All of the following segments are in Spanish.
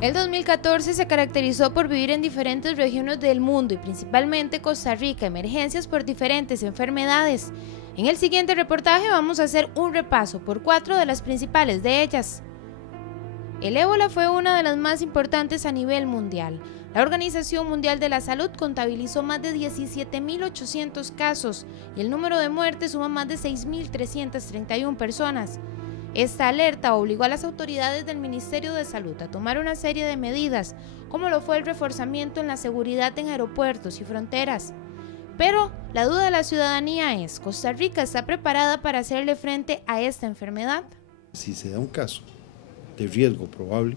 El 2014 se caracterizó por vivir en diferentes regiones del mundo y principalmente Costa Rica, emergencias por diferentes enfermedades. En el siguiente reportaje vamos a hacer un repaso por 4 de las principales de ellas. El ébola fue una de las más importantes a nivel mundial. La Organización Mundial de la Salud contabilizó más de 17.800 casos y el número de muertes suma más de 6.331 personas. Esta alerta obligó a las autoridades del Ministerio de Salud a tomar una serie de medidas, como lo fue el reforzamiento en la seguridad en aeropuertos y fronteras. Pero la duda de la ciudadanía es, ¿Costa Rica está preparada para hacerle frente a esta enfermedad? Si se da un caso de riesgo probable,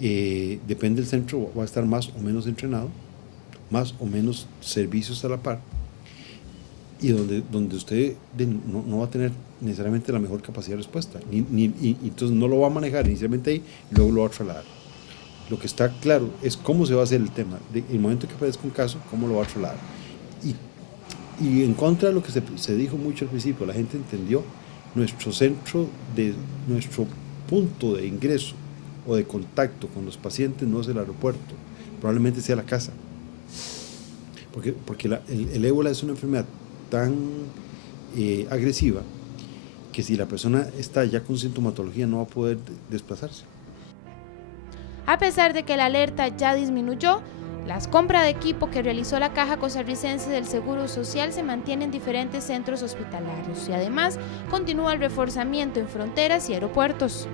depende del centro, va a estar más o menos entrenado, más o menos servicios a la par, y donde usted no va a tener necesariamente la mejor capacidad de respuesta, y entonces no lo va a manejar inicialmente ahí y luego lo va a trasladar. Lo que está claro es cómo se va a hacer el tema, el momento que aparezca un caso, cómo lo va a trasladar. Y en contra de lo que se dijo mucho al principio, la gente entendió nuestro punto de ingreso o de contacto con los pacientes no es el aeropuerto, probablemente sea la casa, porque el ébola es una enfermedad tan agresiva que si la persona está ya con sintomatología no va a poder desplazarse. A pesar de que la alerta ya disminuyó, las compras de equipo que realizó la Caja Costarricense del Seguro Social se mantienen en diferentes centros hospitalarios y además continúa el reforzamiento en fronteras y aeropuertos.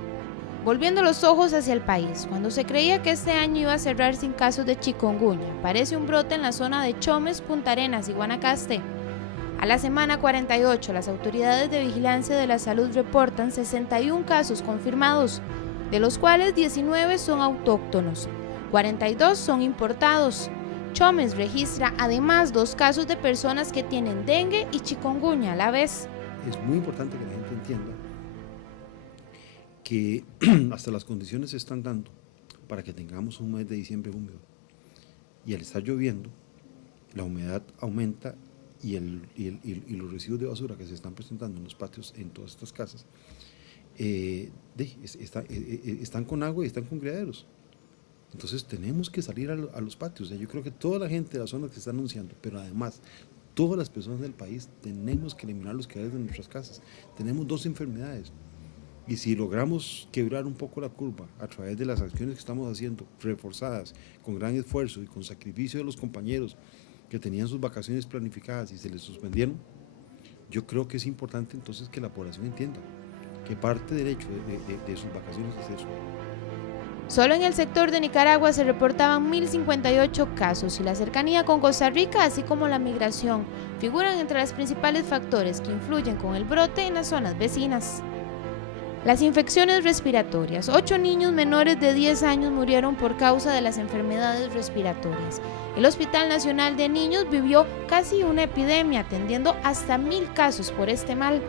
Volviendo los ojos hacia el país, cuando se creía que este año iba a cerrar sin casos de chikungunya, aparece un brote en la zona de Chomes, Punta Arenas y Guanacaste. A la semana 48, las autoridades de vigilancia de la salud reportan 61 casos confirmados, de los cuales 19 son autóctonos, 42 son importados. Chomes registra además 2 casos de personas que tienen dengue y chikungunya a la vez. Es muy importante que la gente entienda que hasta las condiciones se están dando para que tengamos un mes de diciembre húmedo. Y al estar lloviendo, la humedad aumenta y los residuos de basura que se están presentando en los patios en todas estas casas están con agua y están con criaderos. Entonces tenemos que salir a los patios. Yo creo que toda la gente de la zona que está anunciando, pero además todas las personas del país, tenemos que eliminar los criaderos de nuestras casas. Tenemos 2 enfermedades. Y si logramos quebrar un poco la curva a través de las acciones que estamos haciendo, reforzadas, con gran esfuerzo y con sacrificio de los compañeros que tenían sus vacaciones planificadas y se les suspendieron, yo creo que es importante entonces que la población entienda que parte del hecho de sus vacaciones es eso. Solo en el sector de Nicaragua se reportaban 1.058 casos y la cercanía con Costa Rica, así como la migración, figuran entre los principales factores que influyen con el brote en las zonas vecinas. Las infecciones respiratorias. 8 niños menores de 10 años murieron por causa de las enfermedades respiratorias. El Hospital Nacional de Niños vivió casi una epidemia, atendiendo hasta 1.000 casos por este mal.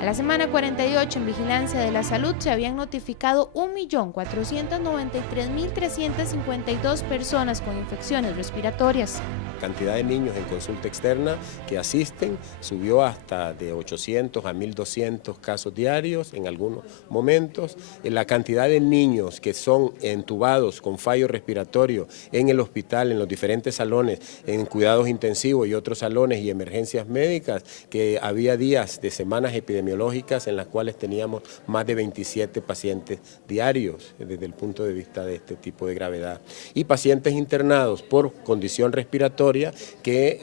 A la semana 48 en Vigilancia de la Salud se habían notificado 1.493.352 personas con infecciones respiratorias. La cantidad de niños en consulta externa que asisten subió hasta de 800 a 1.200 casos diarios en algunos momentos. La cantidad de niños que son entubados con fallo respiratorio en el hospital, en los diferentes salones, en cuidados intensivos y otros salones y emergencias médicas, que había días de semanas epidemiológicas en las cuales teníamos más de 27 pacientes diarios desde el punto de vista de este tipo de gravedad. Y pacientes internados por condición respiratoria, que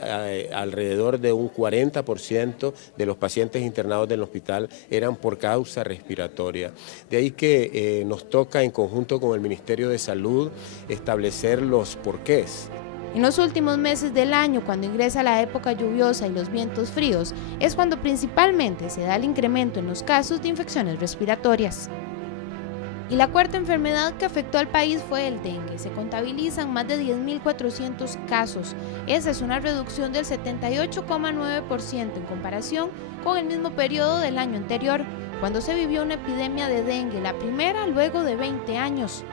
alrededor de un 40% de los pacientes internados del hospital eran por causa respiratoria. De ahí que nos toca en conjunto con el Ministerio de Salud establecer los porqués. En los últimos meses del año, cuando ingresa la época lluviosa y los vientos fríos, es cuando principalmente se da el incremento en los casos de infecciones respiratorias. Y la cuarta enfermedad que afectó al país fue el dengue. Se contabilizan más de 10.400 casos. Esa es una reducción del 78,9% en comparación con el mismo periodo del año anterior, cuando se vivió una epidemia de dengue, la primera luego de 20 años.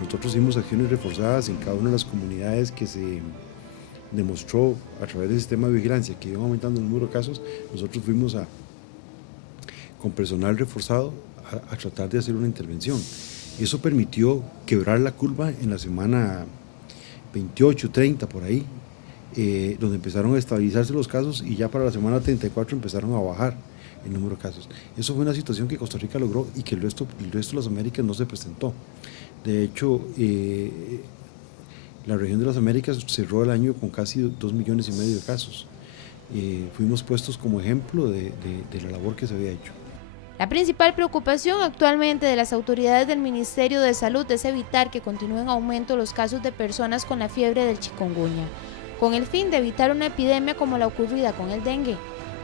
Nosotros hicimos acciones reforzadas en cada una de las comunidades que se demostró a través del sistema de vigilancia que iba aumentando el número de casos. Nosotros fuimos con personal reforzado a tratar de hacer una intervención. Eso permitió quebrar la curva en la semana 28, 30, por ahí, donde empezaron a estabilizarse los casos y ya para la semana 34 empezaron a bajar el número de casos. Eso fue una situación que Costa Rica logró y que el resto de las Américas no se presentó. De hecho, la región de las Américas cerró el año con casi 2,5 millones de casos. Fuimos puestos como ejemplo de la labor que se había hecho. La principal preocupación actualmente de las autoridades del Ministerio de Salud es evitar que continúen en aumento los casos de personas con la fiebre del chikungunya, con el fin de evitar una epidemia como la ocurrida con el dengue.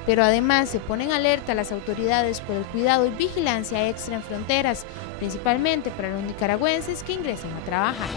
Pero además se ponen alerta a las autoridades por el cuidado y vigilancia extra en fronteras, principalmente para los nicaragüenses que ingresen a trabajar.